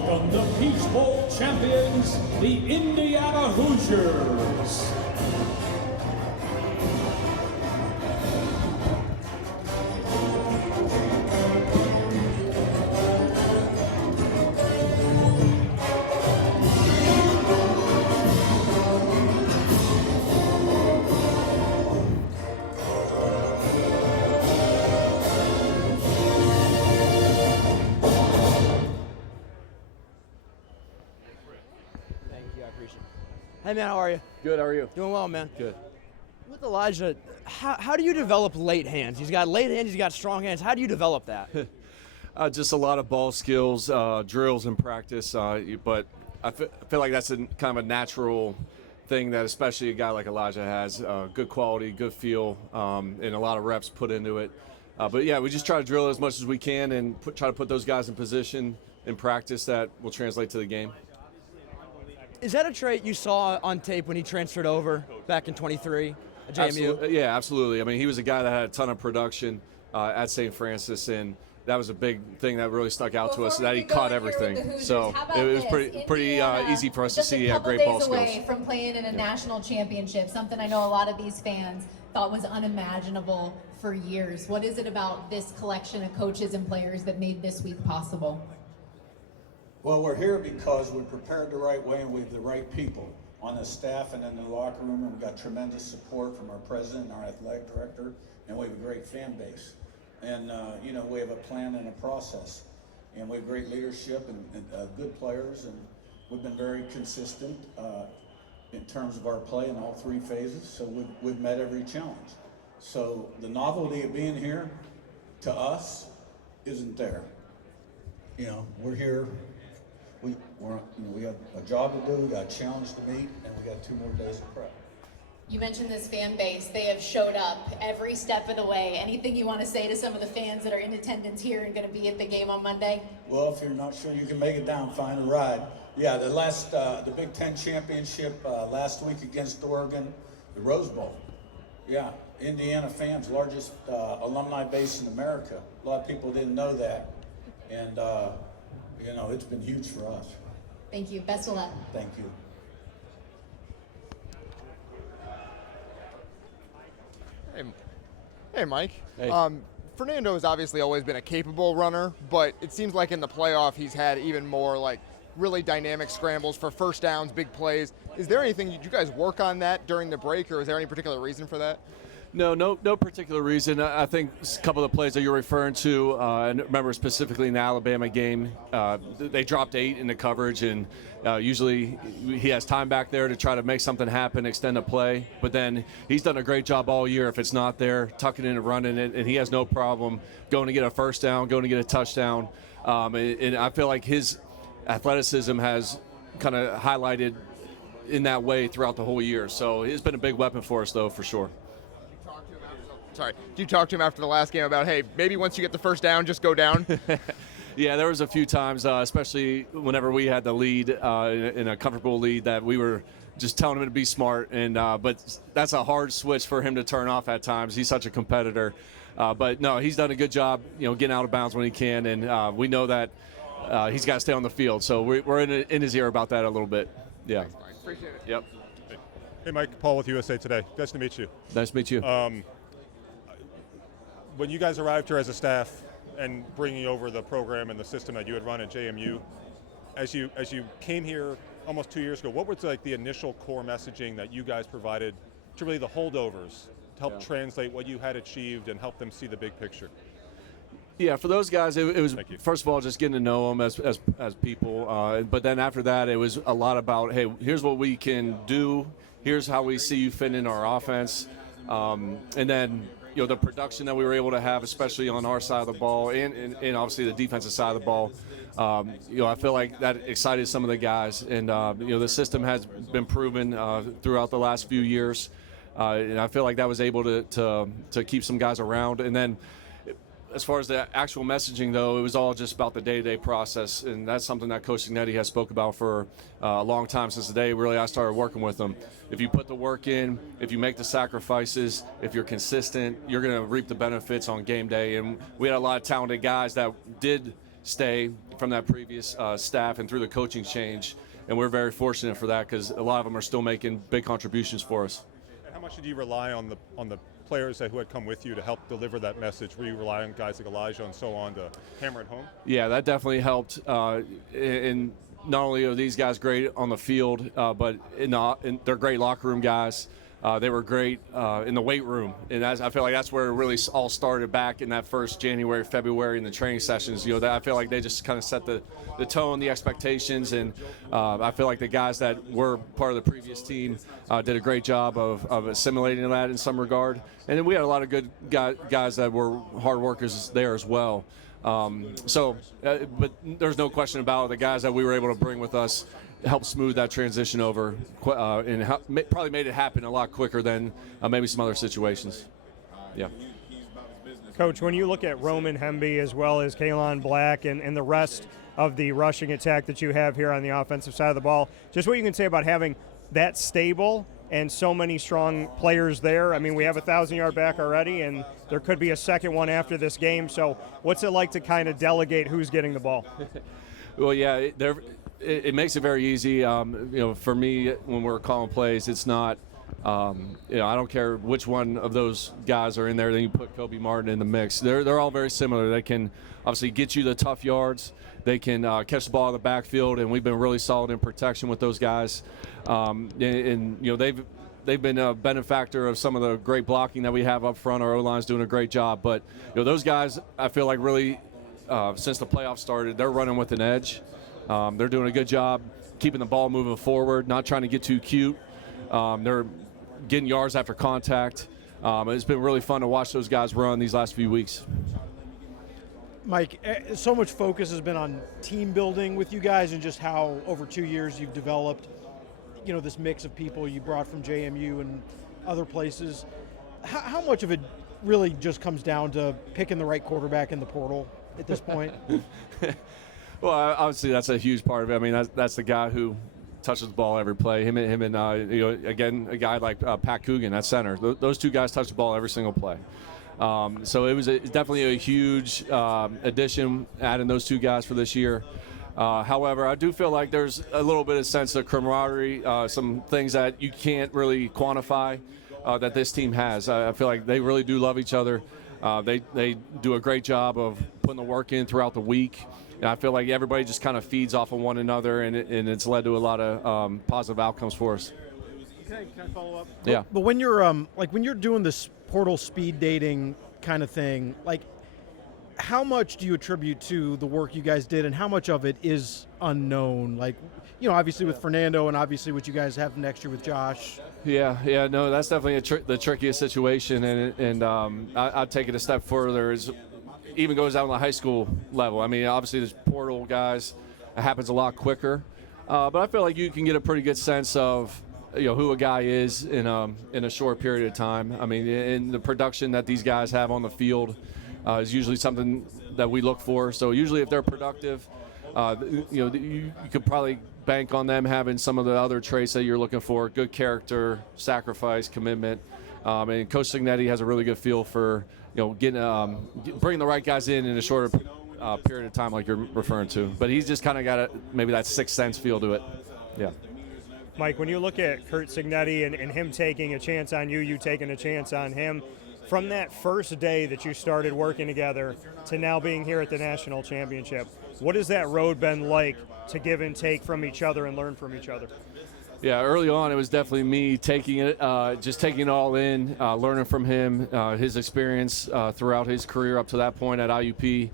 welcome the Peach Bowl champions, the Indiana Hoosiers. Hey man, how are you? Good, how are you? Doing well, man. Good. With Elijah, how do you develop late hands? He's got late hands, he's got strong hands. How do you develop that? Just a lot of ball skills, drills in practice, but I feel like that's kind of a natural thing that especially a guy like Elijah has. Good quality, good feel, and a lot of reps put into it. But yeah, we just try to drill as much as we can and try to put those guys in position in practice that will translate to the game. Is that a trait you saw on tape when he transferred over back in 23 at JMU? Absolutely. Yeah, absolutely. I mean, he was a guy that had a ton of production at St. Francis, and that was a big thing that really stuck out to us, that he caught everything. So it was pretty easy for us to see he had great ball skills. Just a couple days away from playing in a national championship, something I know a lot of these fans thought was unimaginable for years. What is it about this collection of coaches and players that made this week possible? Well, we're here because we prepared the right way and we have the right people on the staff and in the locker room, and we've got tremendous support from our president and our athletic director, and we have a great fan base. And, you know, we have a plan and a process, and we have great leadership and good players, and we've been very consistent in terms of our play in all three phases, so we've met every challenge. So the novelty of being here, to us, isn't there. You know, we're here. We got a job to do, we got a challenge to meet, and we got 2 more days of prep. You mentioned this fan base. They have showed up every step of the way. Anything you want to say to some of the fans that are in attendance here and going to be at the game on Monday? Well, if you're not sure you can make it down, find a ride. Yeah, the Big Ten championship last week against Oregon, the Rose Bowl. Yeah, Indiana fans, largest alumni base in America. A lot of people didn't know that, and you know, it's been huge for us. Thank you. Best of luck. Thank you. Hey, Mike. Hey. Fernando has obviously always been a capable runner, but it seems like in the playoff he's had even more like really dynamic scrambles for first downs, big plays. Is there anything, did you guys work on that during the break, or is there any particular reason for that? No particular reason. I think a couple of the plays that you're referring to, and remember specifically in the Alabama game, they dropped 8 in the coverage, and usually he has time back there to try to make something happen, extend a play. But then he's done a great job all year. If it's not there, tucking in and running it, and he has no problem going to get a first down, going to get a touchdown. And I feel like his athleticism has kind of highlighted in that way throughout the whole year. So he's been a big weapon for us, though, for sure. Sorry, do you talk to him after the last game about, hey, maybe once you get the first down, just go down? Yeah, there was a few times, especially whenever we had the lead, in a comfortable lead, that we were just telling him to be smart. And but that's a hard switch for him to turn off at times. He's such a competitor. But no, he's done a good job, getting out of bounds when he can. And we know that he's got to stay on the field. So we're in his ear about that a little bit. Yeah. Thanks, Mike. Appreciate it. Yep. Hey, Mike, Paul with USA Today. Nice to meet you. Nice to meet you. When you guys arrived here as a staff and bringing over the program and the system that you had run at JMU, as you came here almost 2 years ago, what was like the initial core messaging that you guys provided to really the holdovers to help translate what you had achieved and help them see the big picture? Yeah, for those guys, it was first of all just getting to know them as people, but then after that, it was a lot about, hey, here's what we can do, here's how we see you fit in our offense, and then the production that we were able to have, especially on our side of the ball, and obviously the defensive side of the ball. I feel like that excited some of the guys, and the system has been proven throughout the last few years, and I feel like that was able to keep some guys around. And then as far as the actual messaging, though, it was all just about the day-to-day process, and that's something that Coach Signetti has spoke about for a long time, since the day really I started working with him. If you put the work in, if you make the sacrifices, if you're consistent, you're going to reap the benefits on game day. And we had a lot of talented guys that did stay from that previous staff and through the coaching change. And we're very fortunate for that because a lot of them are still making big contributions for us. And how much did you rely on the players who had come with you to help deliver that message? Were you relying on guys like Elijah and so on to hammer it home? Yeah, that definitely helped. And not only are these guys great on the field, but they're great locker room guys. They were great in the weight room, and I feel like that's where it really all started back in that first January, February in the training sessions. I feel like they just kind of set the tone, the expectations, and I feel like the guys that were part of the previous team did a great job of assimilating that in some regard. And then we had a lot of good guys that were hard workers there as well. But there's no question about it. The guys that we were able to bring with us helped smooth that transition over and probably made it happen a lot quicker than maybe some other situations. Yeah. Coach, when you look at Roman Hemby as well as Kaelon Black and the rest of the rushing attack that you have here on the offensive side of the ball, just what you can say about having that stable and so many strong players there. I mean, we have a 1,000-yard back already, and there could be a second one after this game. So what's it like to kind of delegate who's getting the ball? Well, yeah, it makes it very easy. For me, when we're calling plays, it's not, I don't care which one of those guys are in there. Then you put Kobe Martin in the mix. They're all very similar. They can obviously get you the tough yards. They can catch the ball in the backfield, and we've been really solid in protection with those guys. They've been a benefactor of some of the great blocking that we have up front. Our O-line's doing a great job. But those guys, I feel like really, since the playoffs started, they're running with an edge. They're doing a good job keeping the ball moving forward, not trying to get too cute. They're getting yards after contact. It's been really fun to watch those guys run these last few weeks. Mike, so much focus has been on team building with you guys and just how over 2 years you've developed, this mix of people you brought from JMU and other places. How much of it really just comes down to picking the right quarterback in the portal at this point? Well, obviously that's a huge part of it. I mean, that's the guy who touches the ball every play. Him and again, a guy like Pat Coogan at center. Those two guys touch the ball every single play. So it was definitely a huge addition, adding those two guys for this year. However, I do feel like there's a little bit of sense of camaraderie, some things that you can't really quantify that this team has. I feel like they really do love each other. They do a great job of putting the work in throughout the week. And I feel like everybody just kind of feeds off of one another, and it's led to a lot of positive outcomes for us. Can I follow up? Yeah. But when you're when you're doing this portal speed dating kind of thing, how much do you attribute to the work you guys did, and how much of it is unknown? Obviously with Fernando, and obviously what you guys have next year with Josh. Yeah, no, that's definitely the trickiest situation, and I'd take it a step further. Even goes out on the high school level. I mean, obviously there's portal guys. It happens a lot quicker, but I feel like you can get a pretty good sense of who a guy is in a short period of time. I mean, in the production that these guys have on the field is usually something that we look for. So usually if they're productive, you could probably bank on them having some of the other traits that you're looking for: good character, sacrifice, commitment. And Coach Signetti has a really good feel for bringing the right guys in a shorter period of time, like you're referring to. But he's just kind of got maybe that sixth sense feel to it. Yeah. Mike, when you look at Curt Signetti and him taking a chance on you taking a chance on him, from that first day that you started working together to now being here at the national championship, what has that road been like to give and take from each other and learn from each other? Yeah, early on it was definitely me taking it, just taking it all in, learning from him, his experience throughout his career up to that point at IUP,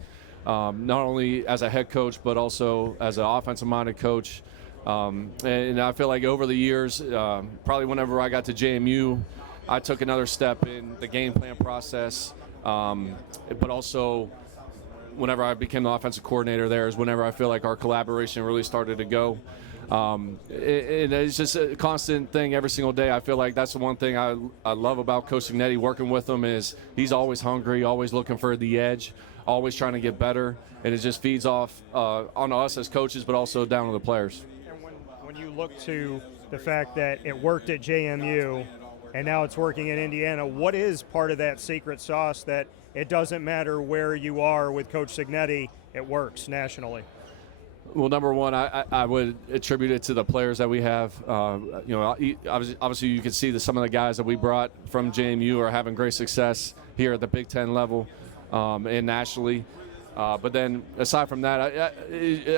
not only as a head coach but also as an offensive-minded coach. And I feel like over the years, probably whenever I got to JMU, I took another step in the game plan process, but also whenever I became the offensive coordinator there is whenever I feel like our collaboration really started to go. It's just a constant thing every single day. I feel like that's the one thing I love about Coach Signetti, working with him, is he's always hungry, always looking for the edge, always trying to get better, and it just feeds off on us as coaches, but also down to the players. And when you look to the fact that it worked at JMU, and now it's working in Indiana. What is part of that secret sauce that it doesn't matter where you are with Coach Cignetti, it works nationally? Well, number one, I would attribute it to the players that we have. Obviously you can see that some of the guys that we brought from JMU are having great success here at the Big Ten level and nationally. But then aside from that,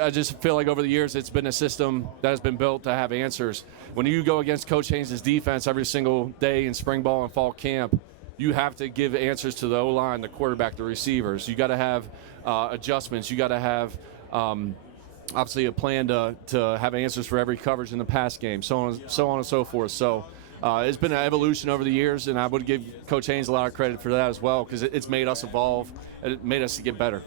I just feel like over the years it's been a system that has been built to have answers. When you go against Coach Haynes' defense every single day in spring ball and fall camp, you have to give answers to the O-line, the quarterback, the receivers. You got to have adjustments. You got to have obviously a plan to have answers for every coverage in the pass game, so on and so forth. So it's been an evolution over the years, and I would give Coach Haynes a lot of credit for that as well, because it's made us evolve and it made us get better.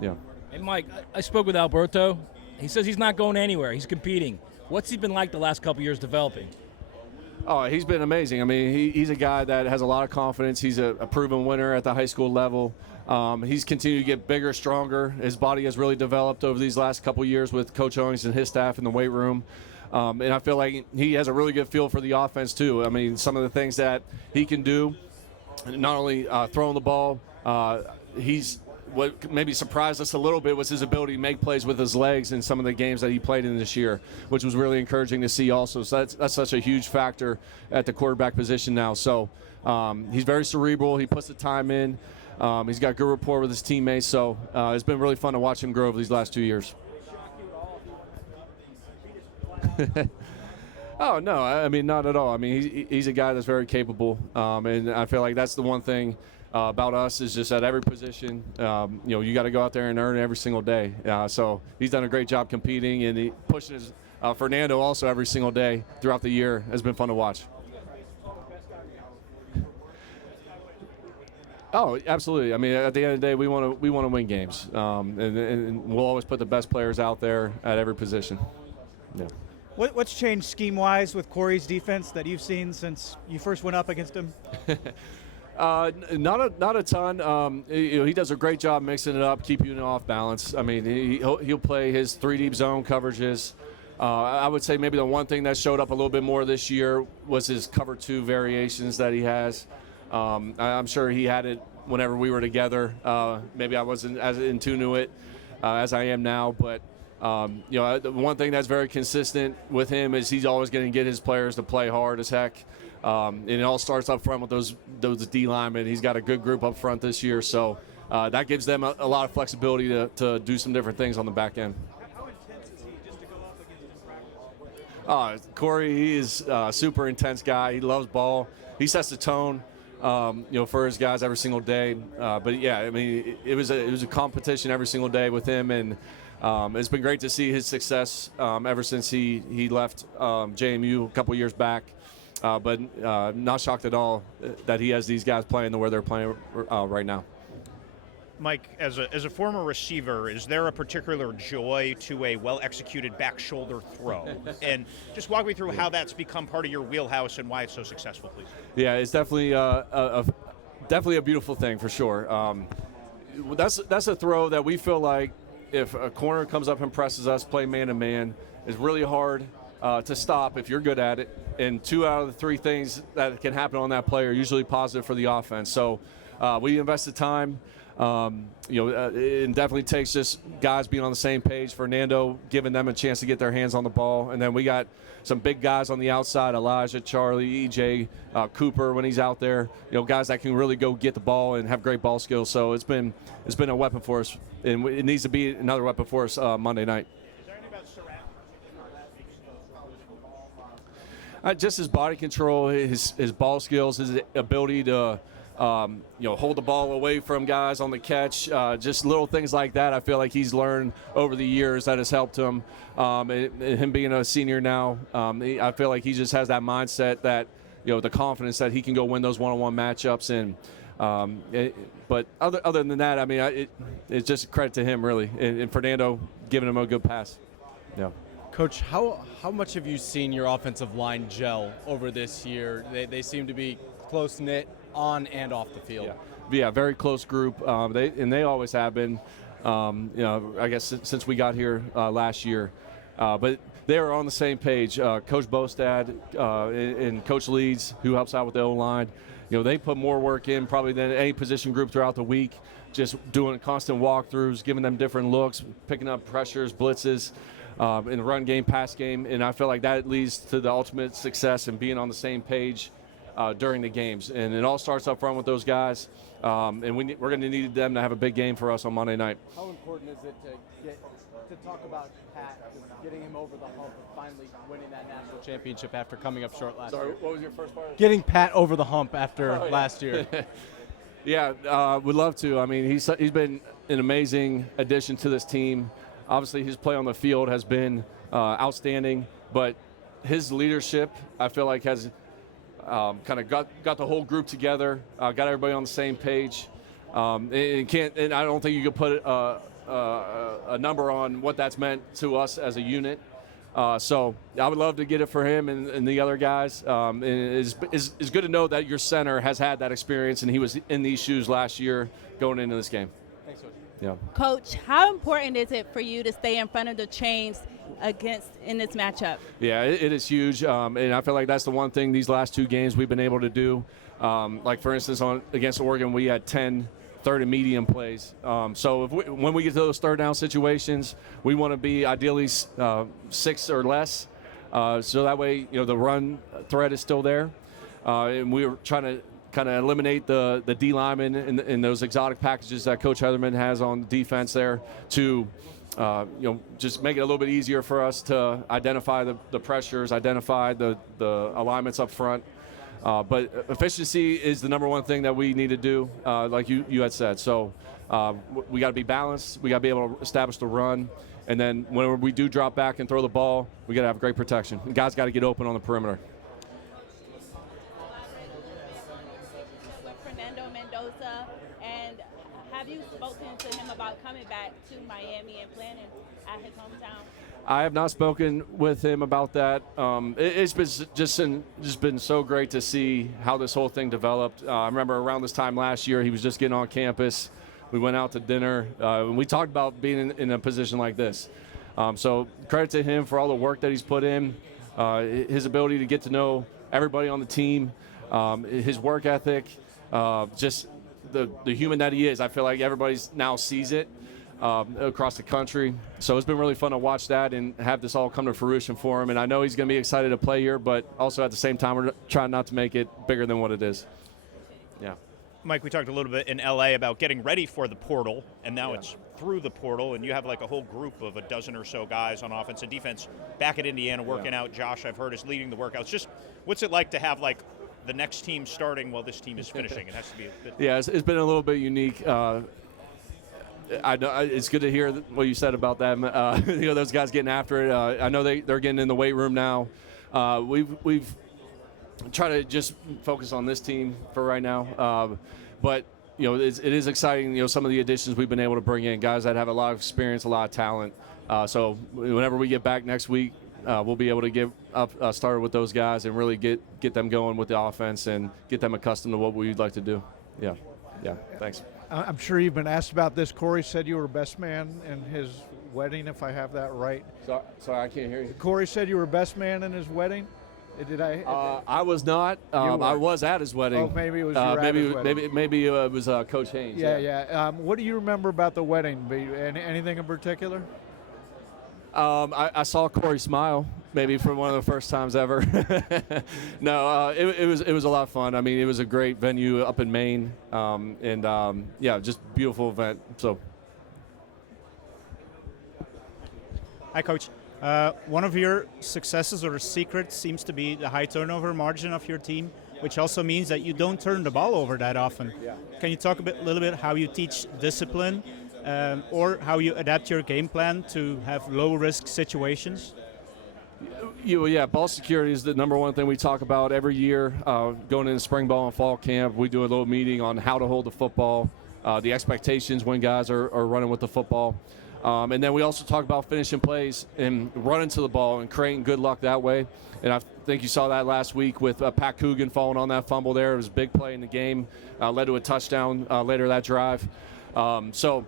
Yeah. Hey, Mike, I spoke with Alberto. He says he's not going anywhere. He's competing. What's he been like the last couple years developing? Oh, he's been amazing. I mean, he's a guy that has a lot of confidence. He's a proven winner at the high school level. He's continued to get bigger, stronger. His body has really developed over these last couple years with Coach Owings and his staff in the weight room. And I feel like he has a really good feel for the offense, too. I mean, some of the things that he can do, not only throwing the ball, what maybe surprised us a little bit was his ability to make plays with his legs in some of the games that he played in this year, which was really encouraging to see also. So that's such a huge factor at the quarterback position now. So he's very cerebral. He puts the time in. He's got good rapport with his teammates. So it's been really fun to watch him grow over these last 2 years. Oh, no, I mean, not at all. I mean, he's a guy that's very capable. And I feel like that's the one thing about us is just at every position, you got to go out there and earn it every single day. So he's done a great job competing, and he pushes Fernando also every single day throughout the year. Has been fun to watch. Oh, absolutely. I mean, at the end of the day, we want to win games, and we'll always put the best players out there at every position. Yeah. What's changed scheme-wise with Corey's defense that you've seen since you first went up against him? Not a ton. He does a great job mixing it up, keeping it off balance. I mean, he'll play his 3 deep zone coverages. I would say maybe the one thing that showed up a little bit more this year was his cover 2 variations that he has. I'm sure he had it whenever we were together. Maybe I wasn't as in tune to it as I am now, but the one thing that's very consistent with him is he's always going to get his players to play hard as heck. And it all starts up front with those D linemen. He's got a good group up front this year, so that gives them a lot of flexibility to do some different things on the back end. How intense is he just to go up against his practice? Corey, he is a super intense guy. He loves ball. He sets the tone, for his guys every single day. But yeah, I mean, it was a competition every single day with him, and it's been great to see his success ever since he left JMU a couple years back. But not shocked at all that he has these guys playing the way they're playing right now. Mike, as a former receiver, is there a particular joy to a well-executed back shoulder throw? And just walk me through how that's become part of your wheelhouse and why it's so successful, please. Yeah, it's definitely definitely a beautiful thing for sure. That's a throw that we feel like if a corner comes up and presses us, play man-to-man, is really hard to stop if you're good at it. And 2 out of the 3 things that can happen on that play are usually positive for the offense. So we invested time. It definitely takes just guys being on the same page. Fernando giving them a chance to get their hands on the ball, and then we got some big guys on the outside: Elijah, Charlie, EJ, Cooper when he's out there. Guys that can really go get the ball and have great ball skills. So it's been a weapon for us, and it needs to be another weapon for us Monday night. Is there anything about surrounding just his body control, his ball skills, his ability to hold the ball away from guys on the catch, just little things like that. I feel like he's learned over the years that has helped him. And him being a senior now, I feel like he just has that mindset that, the confidence that he can go win those one-on-one matchups. And but other than that, I mean, it's just credit to him really, and Fernando giving him a good pass. Yeah. Coach, how much have you seen your offensive line gel over this year? They seem to be close-knit on and off the field. Yeah, very close group. They always have been. I guess since we got here last year, But they are on the same page. Coach Bostad and Coach Leeds, who helps out with the O-line, they put more work in probably than any position group throughout the week, just doing constant walkthroughs, giving them different looks, picking up pressures, blitzes, in the run game, pass game, and I feel like that leads to the ultimate success and being on the same page during the games. And it all starts up front with those guys, and we're going to need them to have a big game for us on Monday night. How important is it to talk about Pat, getting him over the hump of finally winning that national championship after coming up short last year? Sorry, what was your first part? Getting Pat over the hump after last year. Yeah, we'd love to. I mean, he's been an amazing addition to this team. Obviously, his play on the field has been outstanding, but his leadership, I feel like, has kind of got the whole group together, got everybody on the same page. And I don't think you could put a number on what that's meant to us as a unit. So I would love to get it for him and the other guys. And it's good to know that your center has had that experience, and he was in these shoes last year going into this game. Thanks, Coach. Yeah. Coach, how important is it for you to stay in front of the chains in this matchup? Yeah, it is huge, and I feel like that's the one thing these last two games we've been able to do. Like, for instance, against Oregon, we had 10 third and medium plays. So when we get to those third down situations, we want to be ideally 6 or less, so that way the run threat is still there. And we were trying to kind of eliminate the D linemen in those exotic packages that Coach Heatherman has on defense there to just make it a little bit easier for us to identify the pressures, identify the alignments up front. But efficiency is the number one thing that we need to do, like you had said. So we got to be balanced. We got to be able to establish the run. And then whenever we do drop back and throw the ball, we got to have great protection. And guys got to get open on the perimeter. And have you spoken to him about coming back to Miami and playing at his hometown? I have not spoken with him about that. It's been just been so great to see how this whole thing developed. I remember around this time last year, he was just getting on campus. We went out to dinner, and we talked about being in a position like this. So credit to him for all the work that he's put in, his ability to get to know everybody on the team, his work ethic, just the human that he is. I feel like everybody's now sees it across the country. So it's been really fun to watch that and have this all come to fruition for him. And I know he's going to be excited to play here, but also at the same time, we're trying not to make it bigger than what it is. Yeah. Mike, we talked a little bit in LA about getting ready for the portal, and now it's through the portal, and you have like a whole group of a dozen or so guys on offense and defense back at Indiana working out. Josh, I've heard, is leading the workouts. Just what's it like to have like the next team starting while this team is finishing? It has to be a bit. Yeah, it's been a little bit unique. I know it's good to hear what you said about them. Those guys getting after it. I know they're getting in the weight room now. We've tried to just focus on this team for right now. But it is exciting. Some of the additions we've been able to bring in, guys that have a lot of experience, a lot of talent. So whenever we get back next week, we'll be able to get up started with those guys and really get them going with the offense and get them accustomed to what we'd like to do. Yeah. Thanks. I'm sure you've been asked about this. Corey said you were best man in his wedding, if I have that right. Sorry, I can't hear you. Corey said you were best man in his wedding? Did I? I was not. I was at his wedding. Oh, maybe it was your at his wedding. Maybe it was Coach Haynes. Yeah. What do you remember about the wedding? Anything in particular? I saw Corey smile, maybe for one of the first times ever. No, it was a lot of fun. I mean, it was a great venue up in Maine, and just beautiful event. So, hi, Coach. One of your successes or secrets seems to be the high turnover margin of your team, which also means that you don't turn the ball over that often. Yeah. Can you talk a little bit how you teach discipline? Or how you adapt your game plan to have low-risk situations? Ball security is the number one thing we talk about every year. Going into spring ball and fall camp, we do a little meeting on how to hold the football, the expectations when guys are running with the football. And then we also talk about finishing plays and running to the ball and creating good luck that way. And I think you saw that last week with Pat Coogan falling on that fumble there. It was a big play in the game, led to a touchdown later that drive. So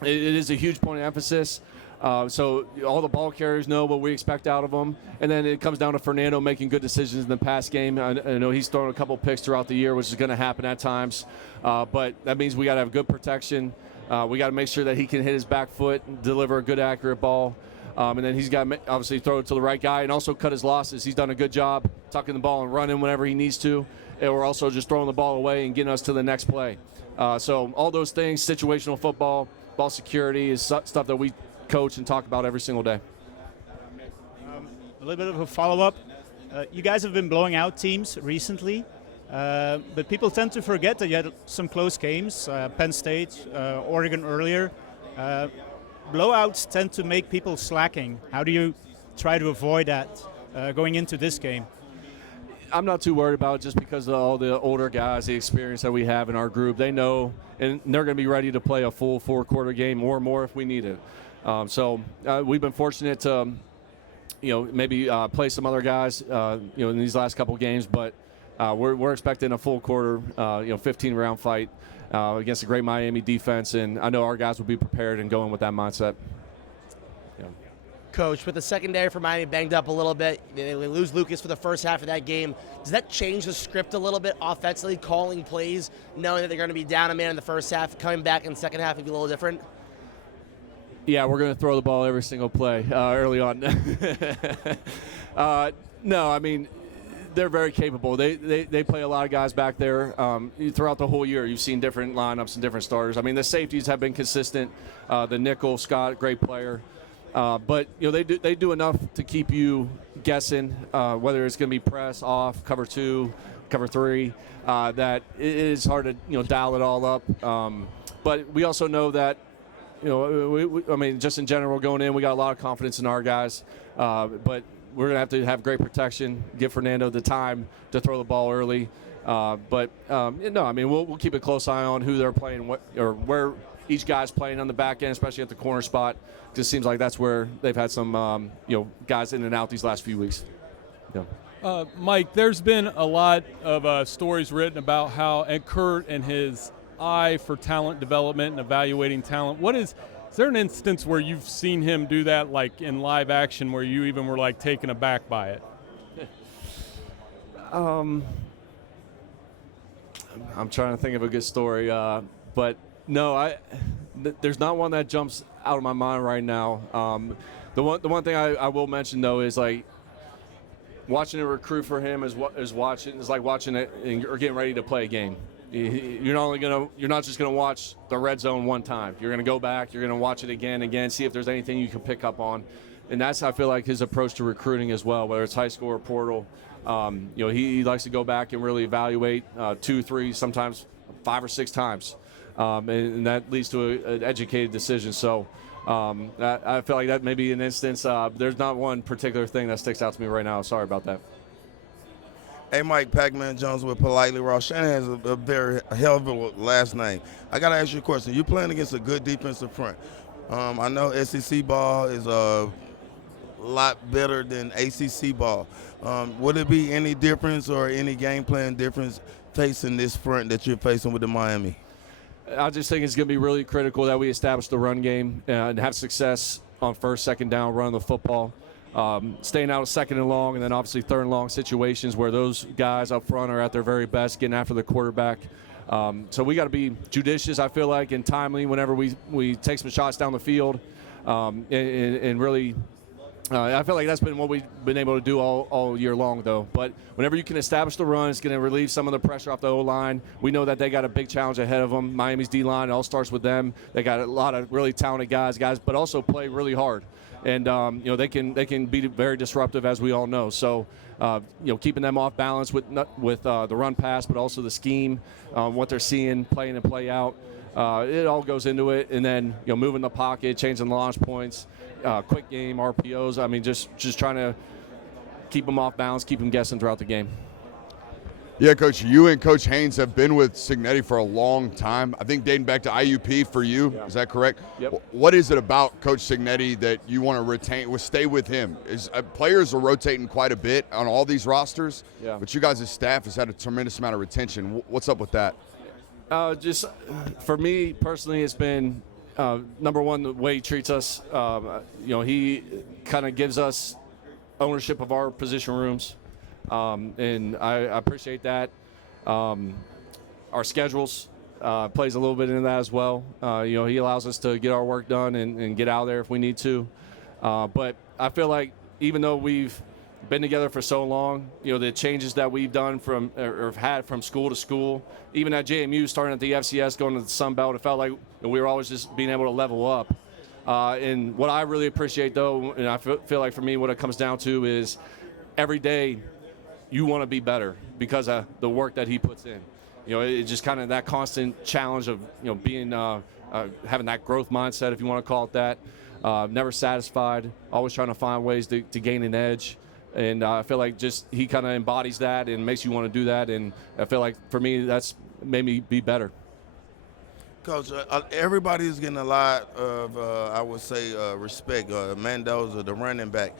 it is a huge point of emphasis. So all the ball carriers know what we expect out of them. And then it comes down to Fernando making good decisions in the pass game. I know he's thrown a couple picks throughout the year, which is going to happen at times. But that means we got to have good protection. We got to make sure that he can hit his back foot and deliver a good, accurate ball. And then he's got to obviously throw it to the right guy and also cut his losses. He's done a good job tucking the ball and running whenever he needs to. Or also just throwing the ball away and getting us to the next play. So all those things, situational football, ball security is stuff that we coach and talk about every single day. A little bit of a follow-up. You guys have been blowing out teams recently, but people tend to forget that you had some close games, Penn State, Oregon earlier. Blowouts tend to make people slacking. How do you try to avoid that going into this game? I'm not too worried about it just because of all the older guys, the experience that we have in our group. They know, and they're going to be ready to play a full 4-quarter game or more if we need it. So we've been fortunate to, maybe play some other guys, in these last couple games. But we're expecting a full quarter, 15-round fight against a great Miami defense, and I know our guys will be prepared and going with that mindset. Coach, with the secondary for Miami banged up a little bit, they lose Lucas for the first half of that game. Does that change the script a little bit offensively, calling plays, knowing that they're going to be down a man in the first half, coming back in the second half and be a little different? Yeah, we're going to throw the ball every single play early on. No, I mean, they're very capable. They play a lot of guys back there. Throughout the whole year, you've seen different lineups and different starters. I mean, the safeties have been consistent. The nickel, Scott, great player. But they do enough to keep you guessing whether it's going to be press, off, cover 2, cover 3. That it is hard to dial it all up. But we also know that I mean, just in general going in, we got a lot of confidence in our guys. But we're going to have great protection, give Fernando the time to throw the ball early. But I mean, we'll keep a close eye on who they're playing, where each guy's playing on the back end, especially at the corner spot. Because it seems like that's where they've had some guys in and out these last few weeks. Yeah. Mike, there's been a lot of stories written about how Kurt and his eye for talent development and evaluating talent. Is there an instance where you've seen him do that, like in live action, where you even were like taken aback by it? I'm trying to think of a good story, but no, there's not one that jumps out of my mind right now. The one thing I will mention though is like watching a recruit for him is like watching it or getting ready to play a game. You're not just gonna watch the red zone one time. You're gonna go back. You're gonna watch it again, see if there's anything you can pick up on, and that's I feel like his approach to recruiting as well, whether it's high school or portal. He likes to go back and really evaluate 2, 3, sometimes 5 or 6 times, and that leads to an educated decision. So I feel like that may be an instance. There's not one particular thing that sticks out to me right now. Sorry about that. Hey, Mike, Pac-Man Jones with Politely Raw. Shanahan has a hell of a last name. I got to ask you a question. You're playing against a good defensive front. I know SEC ball is a lot better than ACC ball. Would it be any difference or any game plan difference facing this front that you're facing with the Miami? I just think it's going to be really critical that we establish the run game and have success on first, second down, running the football. Staying out of second and long, and then obviously third and long situations where those guys up front are at their very best, getting after the quarterback. So we got to be judicious, I feel like, and timely whenever we take some shots down the field, and really. I feel like that's been what we've been able to do all year long, though. But whenever you can establish the run, it's going to relieve some of the pressure off the O-line. We know that they got a big challenge ahead of them. Miami's D-line, it all starts with them. They got a lot of really talented guys, but also play really hard. And, they can be very disruptive, as we all know. So, keeping them off balance with the run pass, but also the scheme, what they're seeing, play in and play out. It all goes into it. And then, moving the pocket, changing the launch points. Quick game, RPOs. I mean, just trying to keep them off balance, keep them guessing throughout the game. Yeah, Coach, you and Coach Haynes have been with Cignetti for a long time. I think dating back to IUP for you. Yeah. Is that correct? Yep. What is it about Coach Cignetti that you want to retain, stay with him? Players are rotating quite a bit on all these rosters, yeah. But you guys' staff has had a tremendous amount of retention. What's up with that? Just for me personally, it's been number one, the way he treats us. He kind of gives us ownership of our position rooms, and I appreciate that. Our schedules plays a little bit into that as well. He allows us to get our work done and get out there if we need to. But I feel like even though we've been together for so long, the changes that we've done or had from school to school, even at JMU, starting at the FCS, going to the Sun Belt, it felt like we were always just being able to level up. And what I really appreciate, though, and I feel like for me what it comes down to is every day you want to be better because of the work that he puts in. It's just kind of that constant challenge of, being having that growth mindset, if you want to call it that. Never satisfied, always trying to find ways to gain an edge. And I feel like just he kind of embodies that and makes you want to do that. And I feel like for me, that's made me be better. Coach, everybody is getting a lot of, I would say, respect. Mendoza, the running back.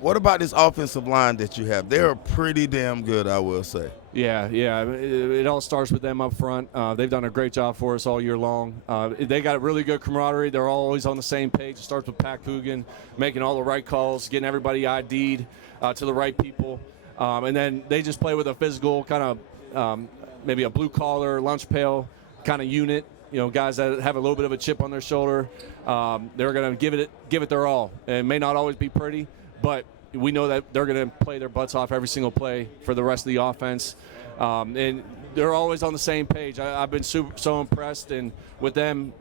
What about this offensive line that you have? They're pretty damn good, I will say. Yeah. It all starts with them up front. They've done a great job for us all year long. They got a really good camaraderie. They're always on the same page. It starts with Pat Coogan making all the right calls, getting everybody ID'd to the right people. And then they just play with a physical kind of maybe a blue-collar, lunch pail kind of unit. Guys that have a little bit of a chip on their shoulder. They're going to give it their all. And it may not always be pretty, but we know that they're going to play their butts off every single play for the rest of the offense. And they're always on the same page. I've been so impressed with them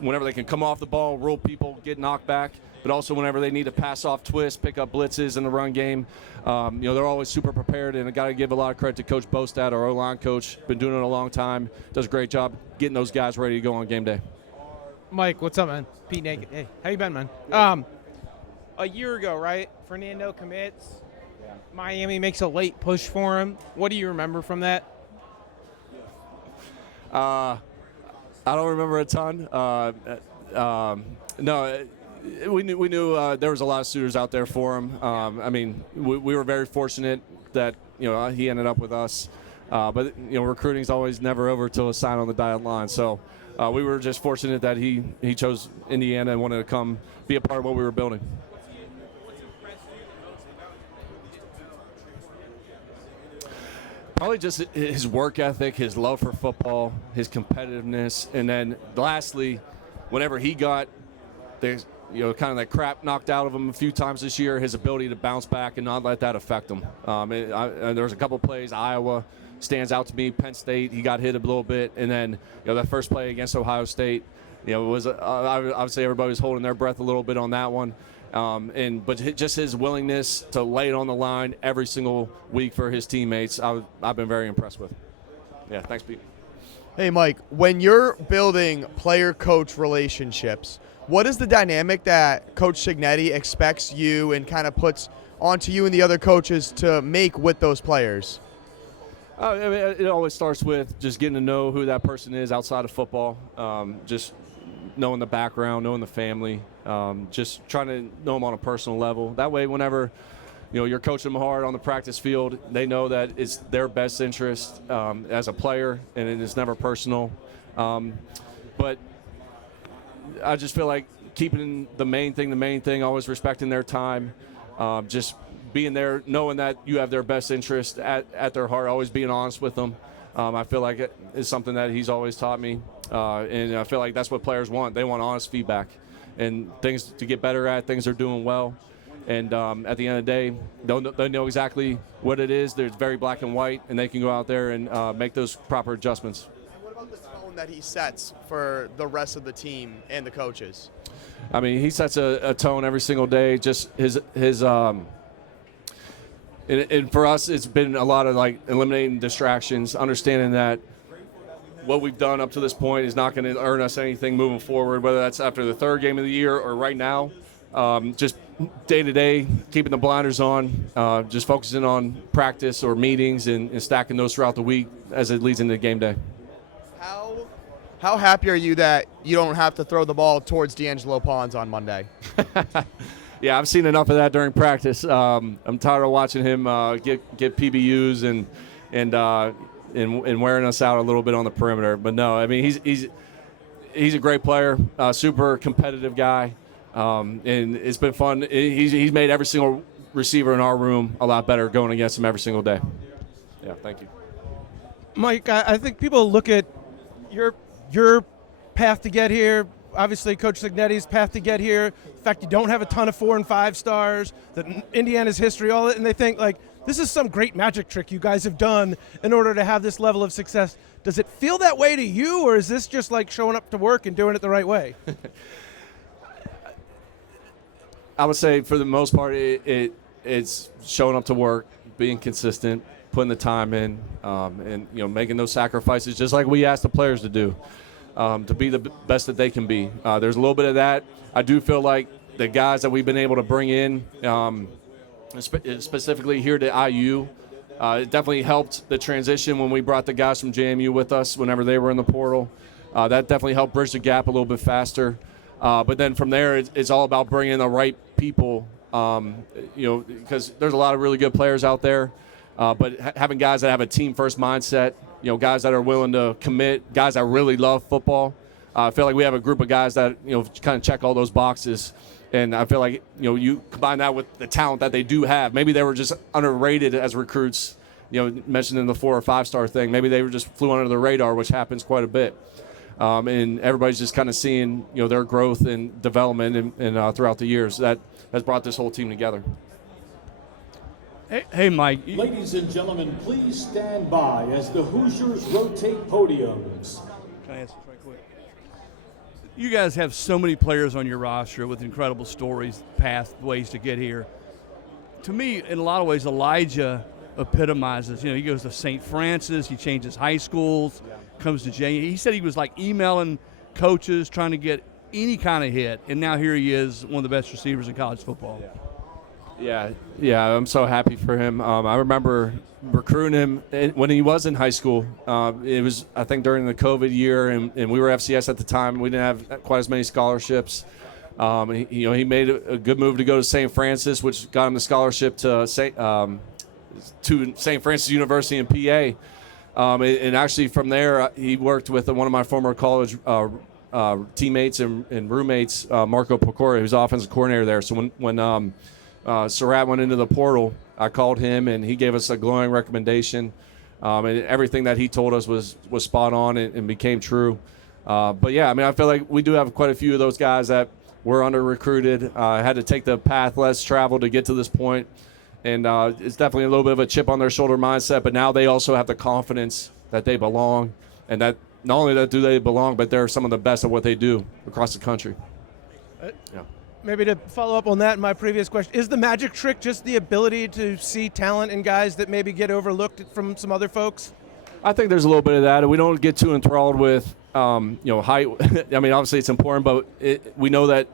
whenever they can come off the ball, roll people, get knocked back, but also whenever they need to pass off twists, pick up blitzes in the run game. They're always super prepared, and I got to give a lot of credit to Coach Bostad, our O-line coach. Been doing it a long time. Does a great job getting those guys ready to go on game day. Mike, what's up, man? Pete Naked. Hey, how you been, man? A year ago, right? Fernando commits. Yeah. Miami makes a late push for him. What do you remember from that? I don't remember a ton. No, we knew there was a lot of suitors out there for him. We were very fortunate that he ended up with us. But recruiting's always never over till a sign on the dotted line. So we were just fortunate that he chose Indiana and wanted to come be a part of what we were building. Probably just his work ethic, his love for football, his competitiveness, and then lastly, whenever he got kind of that crap knocked out of him a few times this year, his ability to bounce back and not let that affect him. There was a couple plays. Iowa stands out to me. Penn State, he got hit a little bit, and then that first play against Ohio State, it was I would say everybody was holding their breath a little bit on that one. But just his willingness to lay it on the line every single week for his teammates, I've been very impressed with. Yeah, thanks, Pete. Hey, Mike, when you're building player-coach relationships, what is the dynamic that Coach Cignetti expects you and kind of puts onto you and the other coaches to make with those players? It always starts with just getting to know who that person is outside of football, just knowing the background, knowing the family, just trying to know them on a personal level. That way, whenever you're coaching them hard on the practice field, they know that it's their best interest as a player, and it is never personal. But I just feel like keeping the main thing, always respecting their time, just being there, knowing that you have their best interest at their heart, always being honest with them. I feel like it is something that he's always taught me, and I feel like that's what players want. They want honest feedback and things to get better at, things they're doing well. And at the end of the day, they know exactly what it is. They're very black and white, and they can go out there and make those proper adjustments. What about the tone that he sets for the rest of the team and the coaches? He sets a tone every single day. Just his and for us, it's been a lot of eliminating distractions, understanding that what we've done up to this point is not going to earn us anything moving forward, whether that's after the third game of the year or right now. Just day to day, keeping the blinders on, just focusing on practice or meetings and stacking those throughout the week as it leads into game day. How happy are you that you don't have to throw the ball towards D'Angelo Pons on Monday? Yeah, I've seen enough of that during practice. I'm tired of watching him get PBUs and wearing us out a little bit on the perimeter. But no, he's he's a great player, super competitive guy, and it's been fun. He's made every single receiver in our room a lot better going against him every single day. Yeah, thank you. Mike, I think people look at your path to get here, obviously Coach Cignetti's path to get here, the fact you don't have a ton of 4 and 5 stars, that Indiana's history, all that, and they think, like, this is some great magic trick you guys have done in order to have this level of success. Does it feel that way to you, or is this just like showing up to work and doing it the right way? I would say for the most part, it's showing up to work, being consistent, putting the time in, and making those sacrifices just like we ask the players to do, to be the best that they can be. There's a little bit of that. I do feel like the guys that we've been able to bring in, specifically here to IU, it definitely helped the transition when we brought the guys from JMU with us whenever they were in the portal. That definitely helped bridge the gap a little bit faster. But then from there, it's all about bringing the right people, because there's a lot of really good players out there. But having guys that have a team-first mindset, guys that are willing to commit, guys that really love football. I feel like we have a group of guys that, kind of check all those boxes. And I feel like, you combine that with the talent that they do have. Maybe they were just underrated as recruits, mentioned in the 4 or 5 star thing. Maybe they were just flew under the radar, which happens quite a bit. And everybody's just kind of seeing, their growth and development and throughout the years. That has brought this whole team together. Hey, Mike. Ladies and gentlemen, please stand by as the Hoosiers rotate podiums. Can I ask right quick? You guys have so many players on your roster with incredible stories, pathways to get here. To me, in a lot of ways, Elijah epitomizes. He goes to St. Francis, he changes high schools, comes to JMU. He said he was like emailing coaches trying to get any kind of hit, and now here he is, one of the best receivers in college football. Yeah, I'm so happy for him. I remember recruiting him when he was in high school. It was, I think, during the COVID year, and we were FCS at the time. We didn't have quite as many scholarships. He made a good move to go to St. Francis, which got him the scholarship to St. Francis University in PA. And actually from there, he worked with one of my former college teammates and roommates, Marco Pecora, who's offensive coordinator there. So when Surratt went into the portal, I called him, and he gave us a glowing recommendation. And everything that he told us was spot on and became true. But, yeah, I feel like we do have quite a few of those guys that were under-recruited, had to take the path less traveled to get to this point. And it's definitely a little bit of a chip on their shoulder mindset, but now they also have the confidence that they belong, and that not only that do they belong, but they're some of the best at what they do across the country. Yeah. Maybe to follow up on that, my previous question, is the magic trick just the ability to see talent in guys that maybe get overlooked from some other folks? I think there's a little bit of that, and we don't get too enthralled with, height. Obviously it's important, but we know that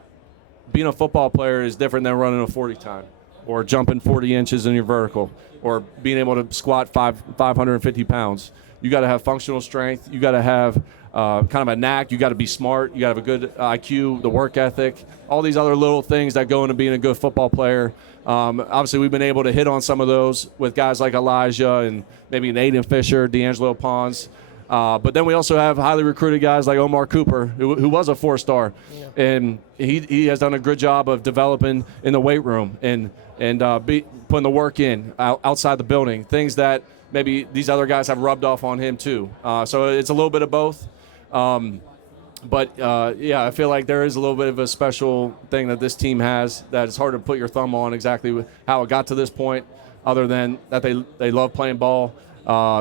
being a football player is different than running a 40 time or jumping 40 inches in your vertical or being able to squat 550 pounds. You got to have functional strength. You got to have kind of a knack. You got to be smart. You got to have a good IQ, the work ethic, all these other little things that go into being a good football player. Obviously, we've been able to hit on some of those with guys like Elijah and maybe an Aiden Fisher, D'Angelo Pons. But then we also have highly recruited guys like Omar Cooper, who was a 4-star. Yeah. And he has done a good job of developing in the weight room and putting the work in outside the building, things that maybe these other guys have rubbed off on him too. So it's a little bit of both. But I feel like there is a little bit of a special thing that this team has that it's hard to put your thumb on exactly how it got to this point, other than that they love playing ball.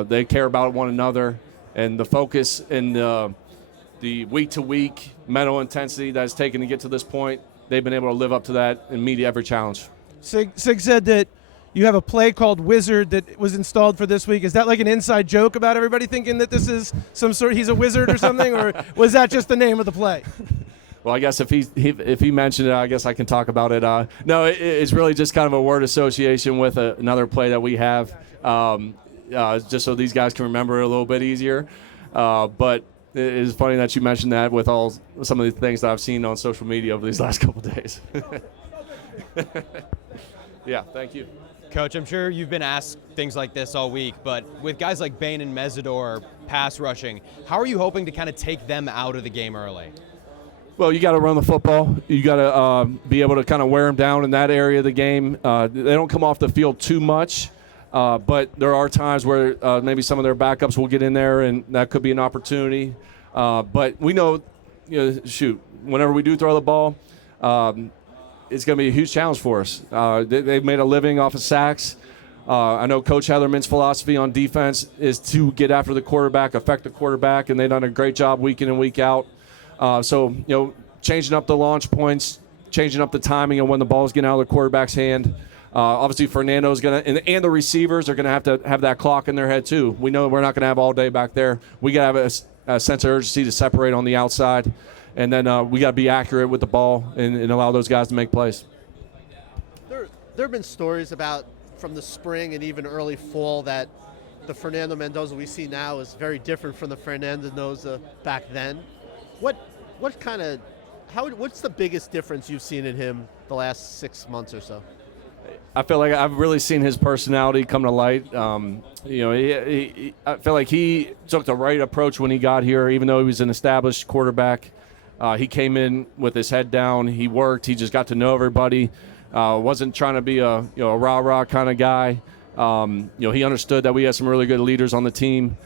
They care about one another, and the focus and the week-to-week mental intensity that it's taken to get to this point, they've been able to live up to that and meet every challenge. Sig said that you have a play called Wizard that was installed for this week. Is that like an inside joke about everybody thinking that this is he's a wizard or something, or was that just the name of the play? Well, I guess if he mentioned it, I guess I can talk about it. No, it's really just kind of a word association with another play that we have, just so these guys can remember it a little bit easier. But it is funny that you mentioned that with some of the things that I've seen on social media over these last couple of days. Yeah, thank you. Coach, I'm sure you've been asked things like this all week, but with guys like Bain and Mesidor pass rushing, how are you hoping to kind of take them out of the game early? Well, you got to run the football. You got to be able to kind of wear them down in that area of the game. They don't come off the field too much, but there are times where maybe some of their backups will get in there, and that could be an opportunity. But we know, whenever we do throw the ball, it's going to be a huge challenge for us. They've made a living off of sacks. I know Coach Heatherman's philosophy on defense is to get after the quarterback, affect the quarterback, and they've done a great job week in and week out. So, changing up the launch points, changing up the timing of when the ball's getting out of the quarterback's hand. Obviously, Fernando's going to, and the receivers are going to have that clock in their head too. We know we're not going to have all day back there. We got to have a sense of urgency to separate on the outside. And then we got to be accurate with the ball and allow those guys to make plays. There have been stories about from the spring and even early fall that the Fernando Mendoza we see now is very different from the Fernando Mendoza back then. What's the biggest difference you've seen in him the last 6 months or so? I feel like I've really seen his personality come to light. I feel like he took the right approach when he got here, even though he was an established quarterback. He came in with his head down. He worked. He just got to know everybody. Wasn't trying to be a rah-rah kind of guy. He understood that we had some really good leaders on the team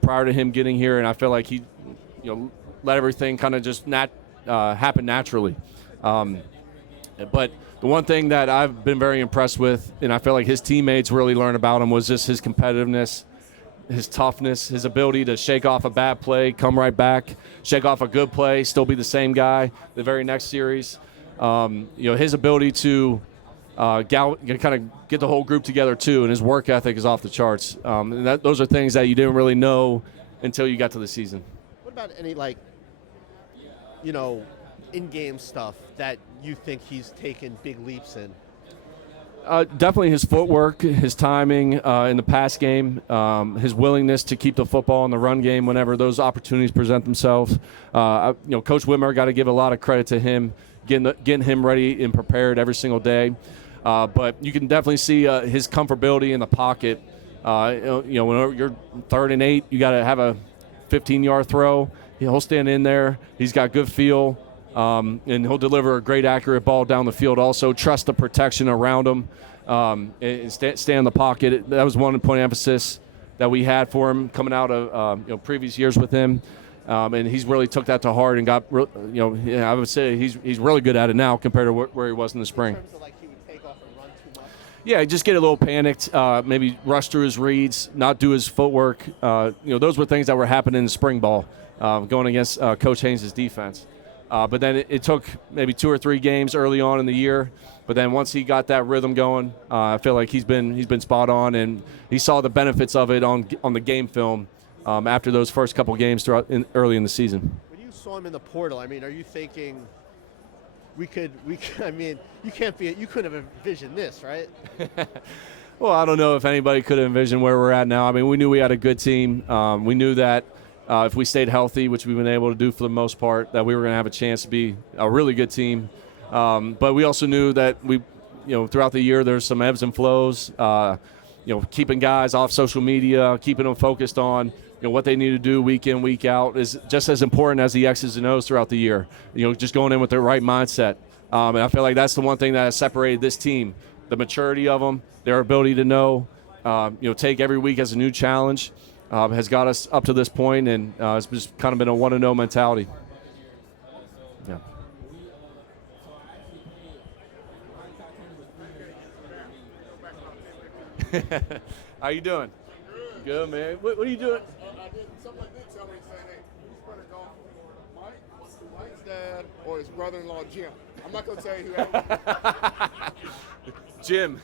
prior to him getting here, and I feel like he let everything kind of just happen naturally. But the one thing that I've been very impressed with, and I feel like his teammates really learned about him, was just his competitiveness, his toughness, his ability to shake off a bad play, come right back, shake off a good play, still be the same guy the very next series. His ability to kind of get the whole group together too, and his work ethic is off the charts. And those are things that you didn't really know until you got to the season. What about any in-game stuff that you think he's taken big leaps in? Definitely his footwork, his timing in the pass game, his willingness to keep the football in the run game whenever those opportunities present themselves. Coach Whitmer, got to give a lot of credit to him, getting him ready and prepared every single day. But you can definitely see his comfortability in the pocket. When you're 3rd and 8, you got to have a 15-yard throw. He'll stand in there. He's got good feel. And he'll deliver a great, accurate ball down the field. Also, trust the protection around him and stay in the pocket. That was one point of emphasis that we had for him coming out of previous years with him, and he's really took that to heart and got. I would say he's really good at it now compared to where he was in the spring. In terms of he would take off and run too much? Yeah, just get a little panicked, maybe rush through his reads, not do his footwork. Those were things that were happening in spring ball, going against Coach Haynes' defense. But then it took maybe 2 or 3 games early on in the year. But then once he got that rhythm going, I feel like he's been spot on, and he saw the benefits of it on the game film after those first couple games early in the season. When you saw him in the portal, are you thinking you couldn't have envisioned this, right? Well, I don't know if anybody could have envisioned where we're at now. We knew we had a good team. We knew that. If we stayed healthy, which we've been able to do for the most part, that we were going to have a chance to be a really good team. But we also knew that throughout the year there's some ebbs and flows. Keeping guys off social media, keeping them focused on what they need to do week in, week out is just as important as the X's and O's throughout the year. Just going in with the right mindset. And I feel like that's the one thing that has separated this team: the maturity of them, their ability to know, take every week as a new challenge. Has got us up to this point, and it's just kind of been a want-to-know mentality. Yeah. How you doing? Good, man. What are you doing? Somebody did tell me, saying, hey, who's better golf, Mike's dad or his brother-in-law, Jim? I'm not going to tell you who. Jim.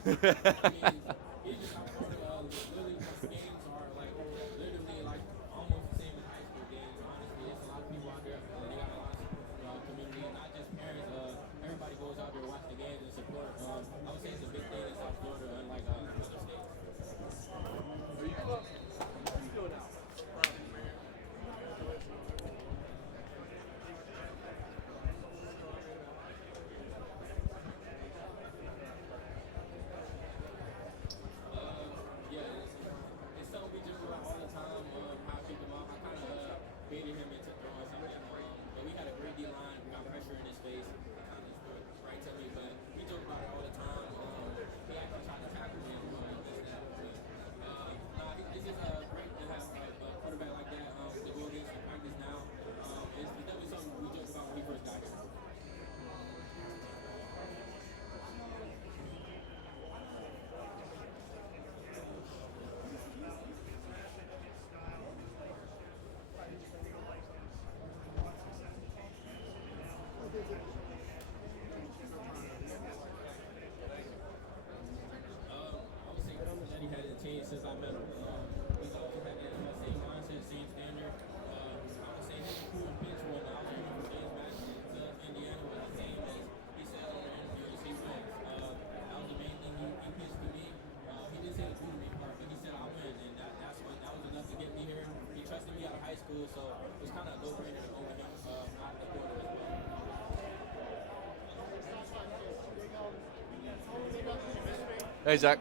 Hey, Zach.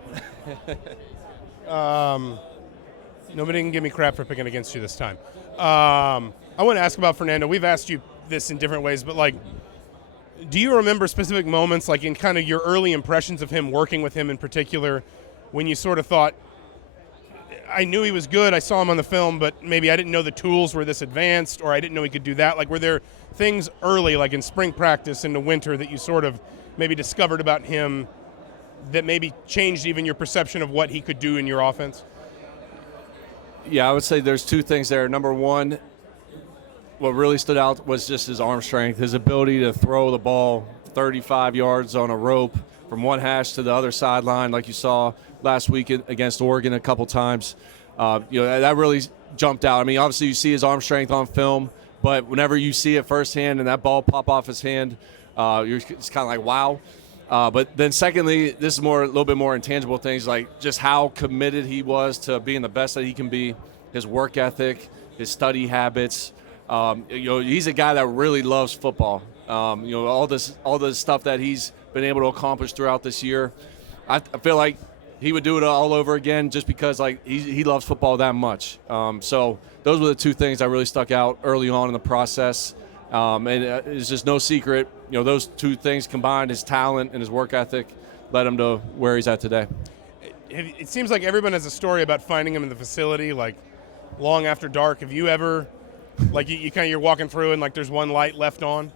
Nobody can give me crap for picking against you this time. I want to ask about Fernando. We've asked you this in different ways, but like, do you remember specific moments, like in kind of your early impressions of him, working with him in particular, when you sort of thought, I knew he was good, I saw him on the film, but maybe I didn't know the tools were this advanced, or I didn't know he could do that? Like, were there things early, like in spring practice in the winter, that you sort of maybe discovered about him that maybe changed even your perception of what he could do in your offense? Yeah, I would say there's two things there. Number one, what really stood out was just his arm strength, his ability to throw the ball 35 yards on a rope from one hash to the other sideline, like you saw last week against Oregon a couple times. That really jumped out. I mean, obviously you see his arm strength on film, but whenever you see it firsthand and that ball pop off his hand, it's kind of like, wow. But then secondly, this is a little bit more intangible things, like just how committed he was to being the best that he can be, his work ethic, his study habits. He's a guy that really loves football. All this stuff that he's been able to accomplish throughout this year. I feel like he would do it all over again just because like he loves football that much. So those were the two things that really stuck out early on in the process. And it's just no secret, those two things combined, his talent and his work ethic, led him to where he's at today. It seems like everyone has a story about finding him in the facility, like long after dark. Have you ever, like you're walking through and like there's one light left on?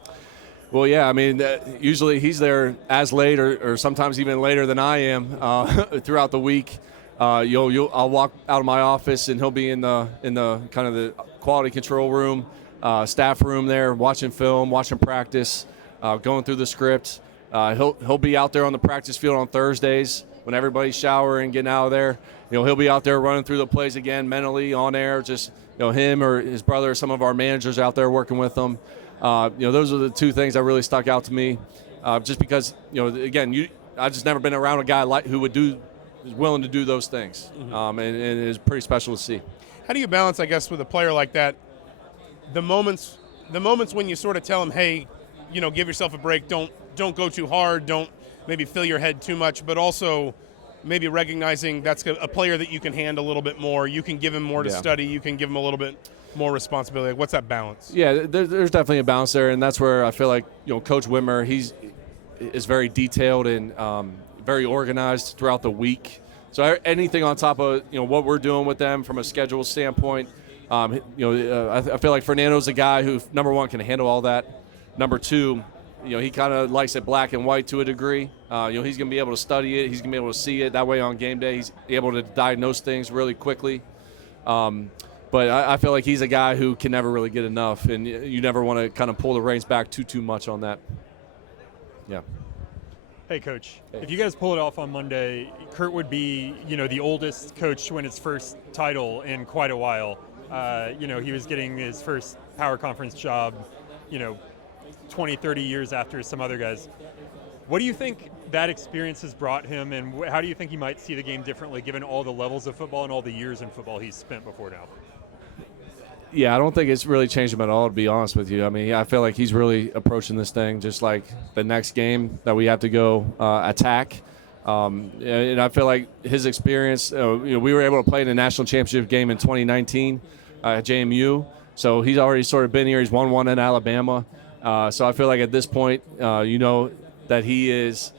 Well, yeah, I mean, usually he's there as late or sometimes even later than I am throughout the week. I'll walk out of my office and he'll be in the kind of the quality control room, staff room there, watching film, watching practice, going through the script. He'll be out there on the practice field on Thursdays when everybody's showering, getting out of there. He'll be out there running through the plays again, mentally on air. Just him or his brother, or some of our managers out there working with him. Those are the two things that really stuck out to me. Just because again, I just never been around a guy who is willing to do those things, and it's pretty special to see. How do you balance, I guess, with a player like that, the moments when you sort of tell him, hey, give yourself a break, don't go too hard, don't maybe fill your head too much, but also maybe recognizing that's a player that you can hand a little bit more, you can give him more to study, you can give him a little bit more responsibility. What's that balance? Yeah, there's definitely a balance there, and that's where I feel like Coach Whitmer, is very detailed and very organized throughout the week. So anything on top of what we're doing with them from a schedule standpoint, I feel like Fernando's a guy who, number one, can handle all that. Number two, he kind of likes it black and white to a degree. He's going to be able to study it. He's going to be able to see it. That way on game day, he's able to diagnose things really quickly. But I feel like he's a guy who can never really get enough, and you never want to kind of pull the reins back too much on that. Yeah. Hey, Coach. Hey. If you guys pull it off on Monday, Kurt would be, the oldest coach to win his first title in quite a while. He was getting his first power conference job, 20, 30 years after some other guys. What do you think that experience has brought him, and how do you think he might see the game differently given all the levels of football and all the years in football he's spent before now? Yeah, I don't think it's really changed him at all, to be honest with you. I mean, I feel like he's really approaching this thing just like the next game that we have to go attack. And I feel like his experience, we were able to play in a national championship game in 2019 at JMU. So he's already sort of been here. He's won one in Alabama. So I feel like at this point, that he's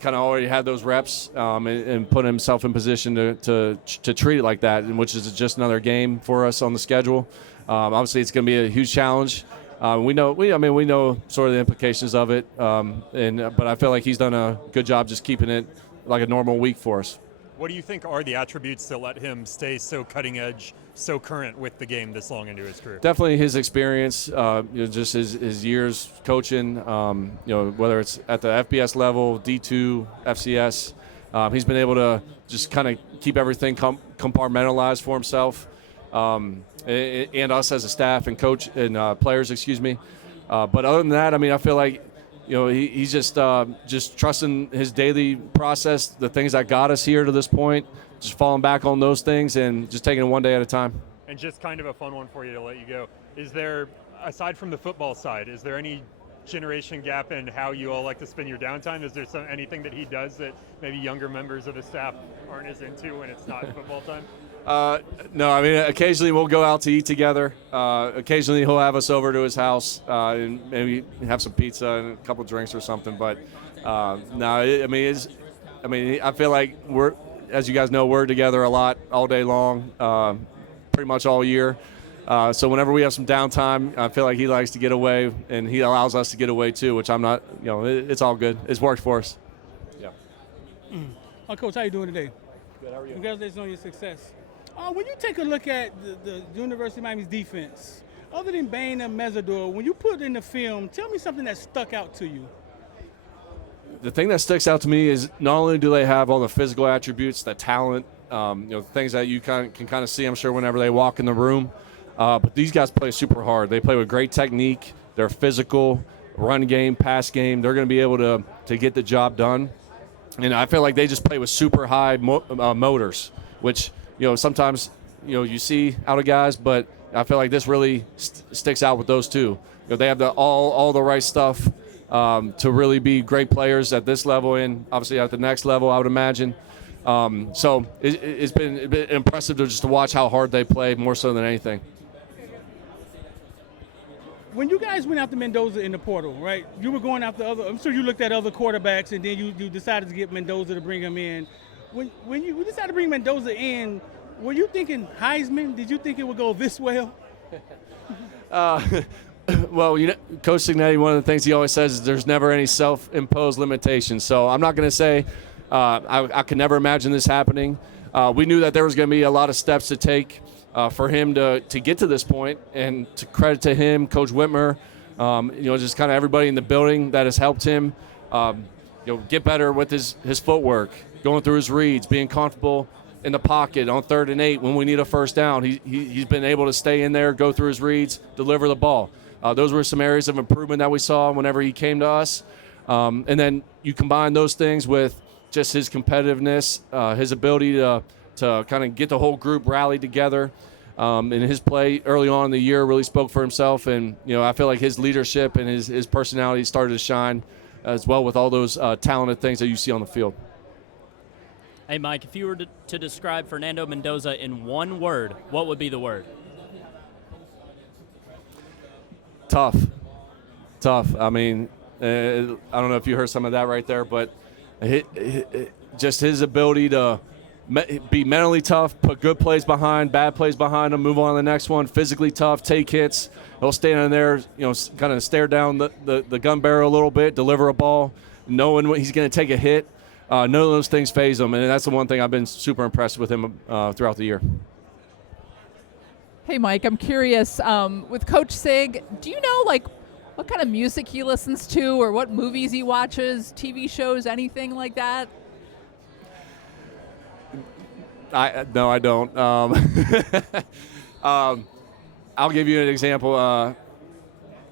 kind of already had those reps and put himself in position to treat it like that, which is just another game for us on the schedule. Obviously, it's going to be a huge challenge. We know sort of the implications of it, but I feel like he's done a good job just keeping it like a normal week for us. What do you think are the attributes that let him stay so cutting edge, so current with the game this long into his career? Definitely his experience, just his years coaching, whether it's at the FBS level, D2, FCS. He's been able to just kind of keep everything compartmentalized for himself and us as a staff and coach and players, But other than that, I feel like he's just trusting his daily process, the things that got us here to this point, just falling back on those things and just taking it one day at a time. And just kind of a fun one for you to let you go. Is there, aside from the football side, is there any generation gap and how you all like to spend your downtime? Is there anything that he does that maybe younger members of the staff aren't as into when it's not football time? No, I mean, occasionally we'll go out to eat together. Occasionally he'll have us over to his house and maybe have some pizza and a couple drinks or something. But no, I feel like as you guys know, we're together a lot all day long, pretty much all year. So whenever we have some downtime, I feel like he likes to get away, and he allows us to get away too, which I'm not, it's all good. It's worked for us. Yeah. Oh, Coach, how you doing today? Good, how are you? Congratulations on your success. When you take a look at the University of Miami's defense, other than Bain and Mesidor, when you put it in the film, tell me something that stuck out to you. The thing that sticks out to me is not only do they have all the physical attributes, the talent, things that you can kind of see, I'm sure, whenever they walk in the room, but these guys play super hard. They play with great technique. They're physical, run game, pass game. They're going to be able to get the job done. And I feel like they just play with super high motors, which sometimes you see out of guys, but I feel like this really sticks out with those two. They have all the right stuff to really be great players at this level and obviously at the next level, I would imagine. So it's been impressive to watch how hard they play, more so than anything. When you guys went after Mendoza in the portal, right? You were going after I'm sure you looked at other quarterbacks, and then you decided to get Mendoza to bring him in. When you decided to bring Mendoza in, were you thinking Heisman? Did you think it would go this well? Well, Coach Cignetti, one of the things he always says is there's never any self-imposed limitations. So I'm not going to say I could never imagine this happening. We knew that there was going to be a lot of steps to take for him to get to this point, and to credit to him, Coach Whitmer, just kind of everybody in the building that has helped him, get better with his footwork, going through his reads, being comfortable in the pocket on 3rd and 8 when we need a first down. He's been able to stay in there, go through his reads, deliver the ball. Those were some areas of improvement that we saw whenever he came to us. And then you combine those things with just his competitiveness, his ability to kind of get the whole group rallied together. And his play early on in the year really spoke for himself. And, I feel like his leadership and his personality started to shine as well with all those talented things that you see on the field. Hey, Mike, if you were to describe Fernando Mendoza in one word, what would be the word? Tough. I mean, I don't know if you heard some of that right there, but just his ability to be mentally tough, put good plays behind, bad plays behind him, move on to the next one, physically tough, take hits. He'll stand in there, kind of stare down the gun barrel a little bit, deliver a ball, knowing when he's going to take a hit. None of those things faze him, and that's the one thing I've been super impressed with him throughout the year. Hey, Mike, I'm curious, with Coach Sig, do you know, what kind of music he listens to or what movies he watches, TV shows, anything like that? No, I don't. I'll give you an example.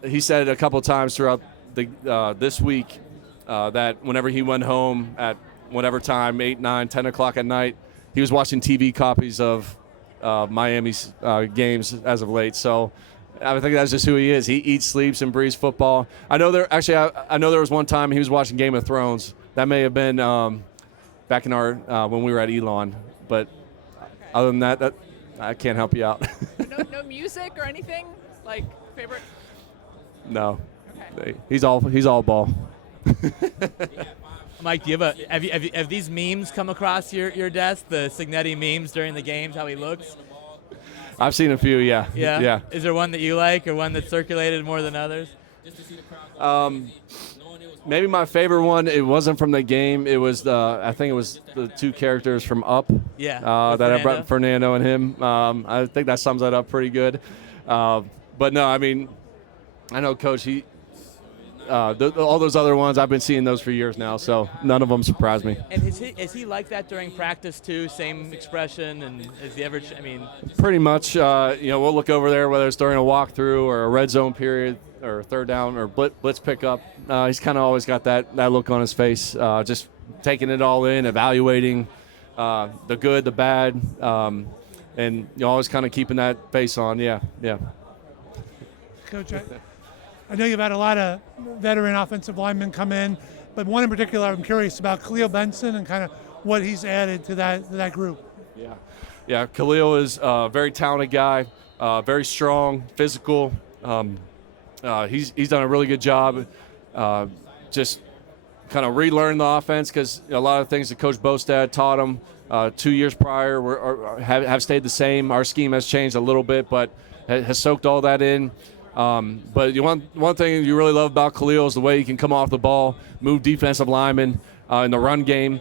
He said a couple times throughout this week that whenever he went home at whatever time, 8, 9, 10 o'clock at night, he was watching TV copies of Miami's games as of late. So I think that's just who he is. He eats, sleeps, and breathes football. I know I know there was one time he was watching Game of Thrones. That may have been back in our when we were at Elon. But other than that, I can't help you out. No music or anything? Like favorite? No. Okay. He's all ball. Mike, do you have these memes come across your desk? The Cignetti memes during the games, how he looks? I've seen a few, yeah. Yeah. Is there one that you like, or one that's circulated more than others? Maybe my favorite one. It wasn't from the game. It was I think it was the two characters from Up. Yeah. That I brought Fernando and him. I think that sums that up pretty good. But no, I mean, I know Coach. All those other ones, I've been seeing those for years now, so none of them surprise me. And is he like that during practice too? Same expression, and is he ever? Pretty much. We'll look over there whether it's during a walkthrough or a red zone period or third down or blitz pickup. He's kind of always got that look on his face, just taking it all in, evaluating the good, the bad, and always kind of keeping that face on. Yeah. Coach, I know you've had a lot of veteran offensive linemen come in, but one in particular I'm curious about, Khalil Benson, and kind of what he's added to that group. Yeah, Khalil is a very talented guy, very strong, physical. He's done a really good job just kind of relearn the offense, because a lot of things that Coach Bostad taught him 2 years prior have stayed the same. Our scheme has changed a little bit, but has soaked all that in. But one thing you really love about Khalil is the way he can come off the ball, move defensive linemen in the run game.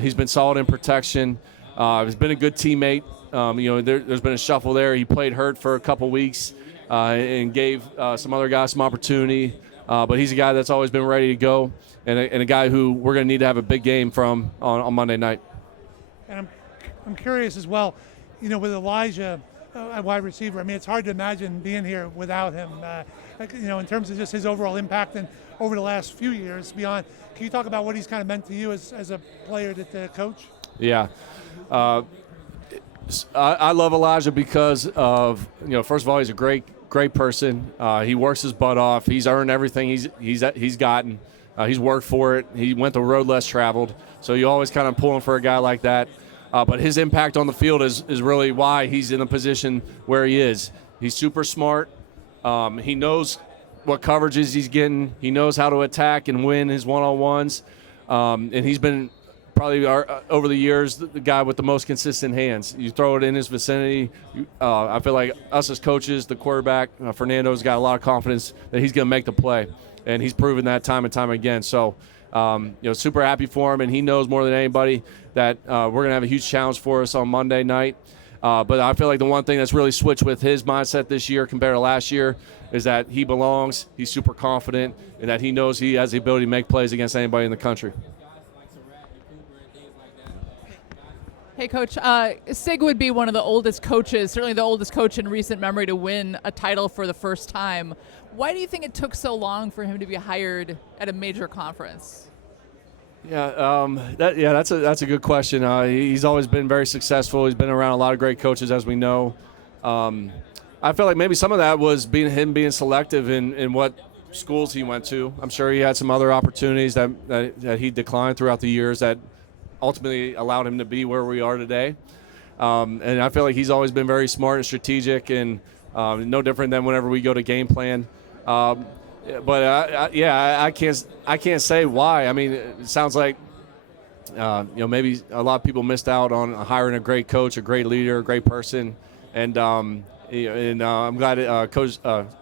He's been solid in protection. He's been a good teammate. There's been a shuffle there. He played hurt for a couple weeks and gave some other guys some opportunity. But he's a guy that's always been ready to go, and a guy who we're going to need to have a big game from on Monday night. And I'm curious as well, with Elijah at wide receiver, I mean, it's hard to imagine being here without him. In terms of just his overall impact and over the last few years beyond, can you talk about what he's kind of meant to you as a player to coach? Yeah. I love Elijah because of, first of all, he's a great person. He works his butt off. He's earned everything he's gotten. He's worked for it. He went the road less traveled. So you always kind of pulling for a guy like that. But his impact on the field is really why he's in the position where he is. He's super smart. He knows what coverages he's getting. He knows how to attack and win his one-on-ones. And he's been probably over the years the guy with the most consistent hands. You throw it in his vicinity. I feel like us as coaches, the quarterback, Fernando's got a lot of confidence that he's going to make the play, and he's proven that time and time again. So, super happy for him, and he knows more than anybody that we're going to have a huge challenge for us on Monday night. But I feel like the one thing that's really switched with his mindset this year compared to last year is that he belongs, he's super confident, and that he knows he has the ability to make plays against anybody in the country. Hey, Coach, Sig would be one of the oldest coaches, certainly the oldest coach in recent memory to win a title for the first time. Why do you think it took so long for him to be hired at a major conference? That's a good question. He's always been very successful. He's been around a lot of great coaches, as we know. I feel like maybe some of that was him being selective in what schools he went to. I'm sure he had some other opportunities that he declined throughout the years that ultimately allowed him to be where we are today. And I feel like he's always been very smart and strategic, and no different than whenever we go to game plan. But I can't say why. I mean, it sounds like maybe a lot of people missed out on hiring a great coach, a great leader, a great person, and I'm glad Coach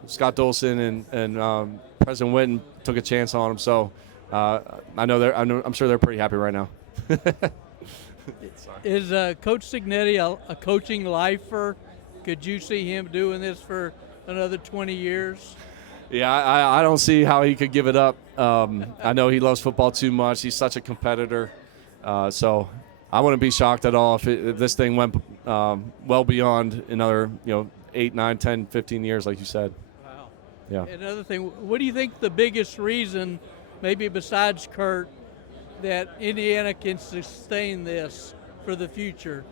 Scott Dolson and President Witten took a chance on him. So I'm sure they're pretty happy right now. Is Coach Cignetti a coaching lifer? Could you see him doing this for another 20 years? Yeah, I don't see how he could give it up. I know he loves football too much. He's such a competitor. So I wouldn't be shocked at all if this thing went well beyond another 8, 9, 10, 15 years, like you said. Wow. Yeah. Another thing, what do you think the biggest reason, maybe besides Kurt, that Indiana can sustain this for the future?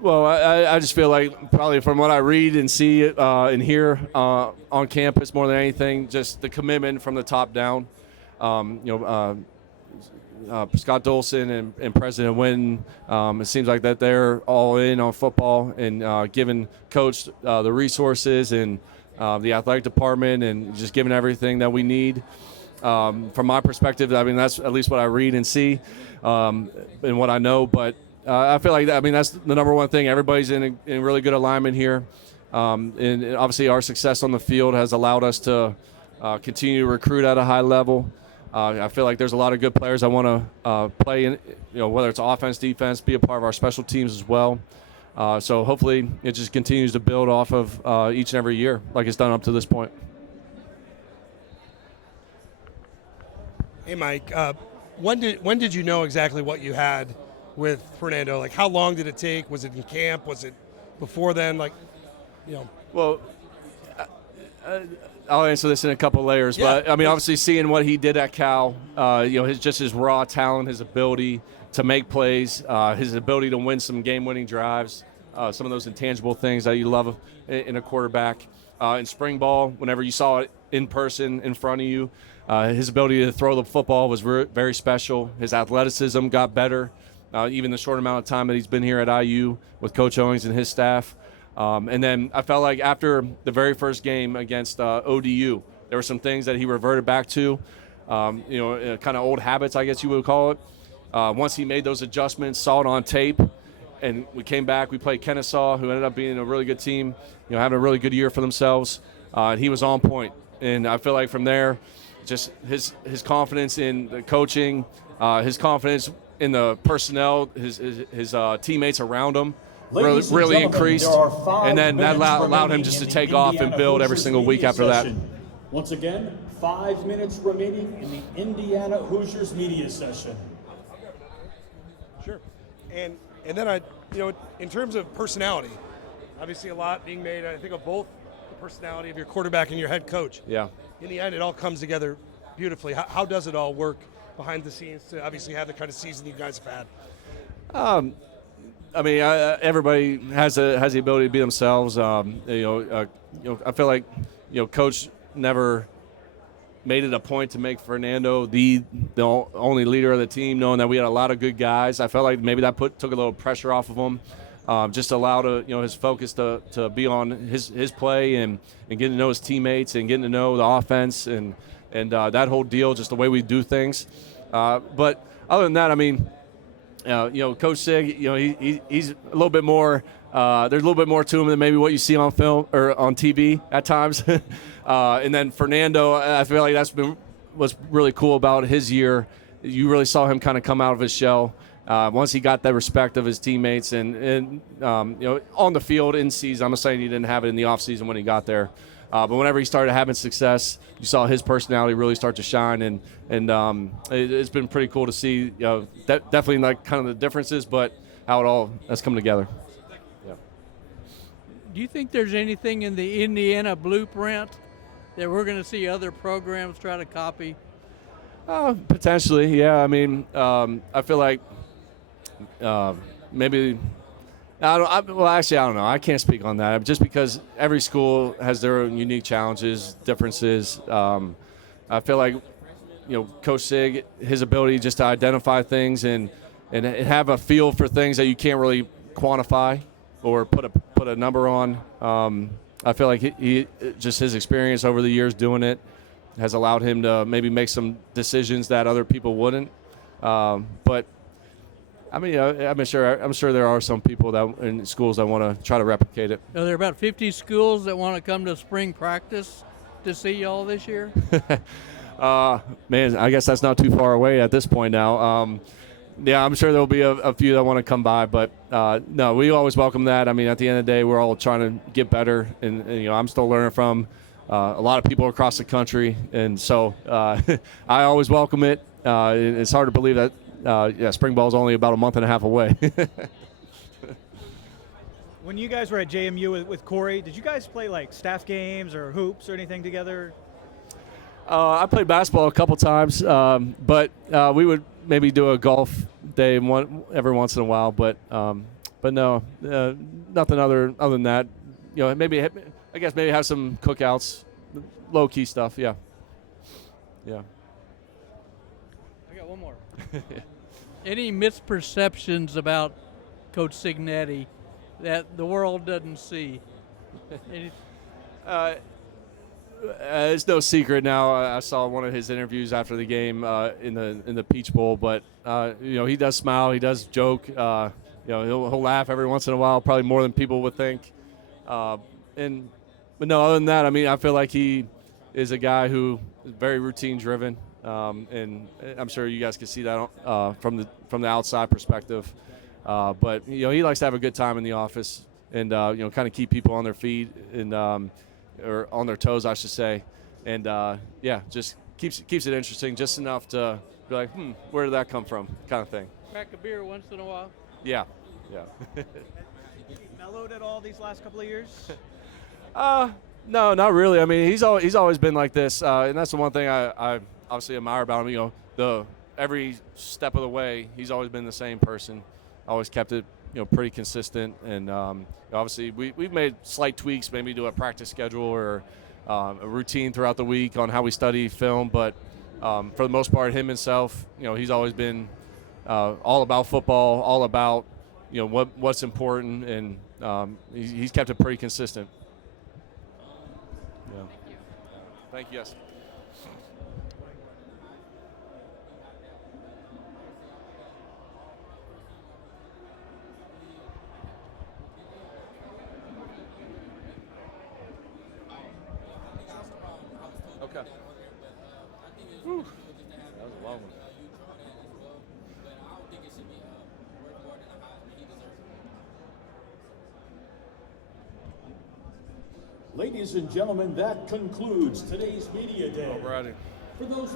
Well, I just feel like probably from what I read and see and hear on campus more than anything, just the commitment from the top down. Scott Dolson and President Witten, it seems like that they're all in on football and giving Coach the resources and the athletic department and just giving everything that we need. From my perspective, I mean, that's at least what I read and see and what I know. But I feel like, that's the number one thing. Everybody's in really good alignment here. And obviously our success on the field has allowed us to continue to recruit at a high level. I feel like there's a lot of good players that want to play in, whether it's offense, defense, be a part of our special teams as well. So hopefully it just continues to build off of each and every year like it's done up to this point. Hey, Mike, when did you know exactly what you had with Fernando? Like, how long did it take? Was it in camp? Was it before then? Well, I'll answer this in a couple layers, but obviously seeing what he did at Cal, his raw talent, his ability to make plays, his ability to win some game-winning drives, some of those intangible things that you love in a quarterback. in spring ball, whenever you saw it in person in front of you. His ability to throw the football was very special. His athleticism got better, even the short amount of time that he's been here at IU with Coach Owings and his staff. And then I felt like after the very first game against ODU, there were some things that he reverted back to, kind of old habits, I guess you would call it. Once he made those adjustments, saw it on tape, and we came back, we played Kennesaw, who ended up being a really good team, having a really good year for themselves. And he was on point. And I feel like from there, just his confidence in the coaching, his confidence in the personnel, his teammates around him really increased. And then that allowed him just to take off and build every single week after that. Once again, 5 minutes remaining in the Indiana Hoosiers media session. Sure. And then in terms of personality, obviously a lot being made, I think, of both the personality of your quarterback and your head coach. Yeah. In the end, it all comes together beautifully. How does it all work behind the scenes to obviously have the kind of season you guys have had? Everybody has the ability to be themselves. I feel like, Coach never made it a point to make Fernando the only leader of the team, knowing that we had a lot of good guys. I felt like maybe that took a little pressure off of him. Just allowed his focus to be on his play and getting to know his teammates and getting to know the offense and that whole deal, just the way we do things. But other than that, Coach Sig, he's a little bit more. There's a little bit more to him than maybe what you see on film or on TV at times. And then Fernando, I feel like was really cool about his year. You really saw him kind of come out of his shell. Once he got the respect of his teammates and on the field in season, I'm not saying he didn't have it in the offseason when he got there. But whenever he started having success, you saw his personality really start to shine, and it's been pretty cool to see. Definitely like kind of the differences, but how it all has come together. Yeah. Do you think there's anything in the Indiana blueprint that we're going to see other programs try to copy? Potentially, yeah. I feel like maybe. I don't know. I can't speak on that just because every school has their own unique challenges, differences. I feel like, Coach Sig, his ability just to identify things and have a feel for things that you can't really quantify or put a number on. I feel like he just his experience over the years doing it has allowed him to maybe make some decisions that other people wouldn't. But I'm sure there are some people that in schools that want to try to replicate it. Are there about 50 schools that want to come to spring practice to see y'all this year? Man, I guess that's not too far away at this point now. Yeah, I'm sure there'll be a few that want to come by, but no, we always welcome that. At the end of the day, we're all trying to get better, and I'm still learning from a lot of people across the country, and so I always welcome it. It's hard to believe that. Spring ball is only about a month and a half away. When you guys were at JMU with Corey, did you guys play like staff games or hoops or anything together? I played basketball a couple times, but we would maybe do a golf day every once in a while. But no, nothing other than that. Maybe have some cookouts, low key stuff. Yeah. I got one more. Any misperceptions about Coach Cignetti that the world doesn't see? It's no secret now. I saw one of his interviews after the game in the Peach Bowl, but he does smile, he does joke. He'll laugh every once in a while, probably more than people would think. But no, other than that, I feel like he is a guy who is very routine driven. And I'm sure you guys can see that from the outside perspective. But he likes to have a good time in the office and kind of keep people on their feet and or on their toes, I should say. And just keeps it interesting, just enough to be like, where did that come from, kind of thing. Crack a beer once in a while. Yeah. Has he mellowed at all these last couple of years? No, not really. He's always been like this, and that's the one thing I obviously admire about him. Every step of the way, he's always been the same person. Always kept it pretty consistent. And obviously, we've made slight tweaks, maybe to a practice schedule or a routine throughout the week on how we study film. But for the most part, himself, he's always been all about football, all about what's important, and he's kept it pretty consistent. Yeah. Thank you. Yes. Okay. Whew. That was a long one. Ladies and gentlemen, that concludes today's media day. Alrighty. For those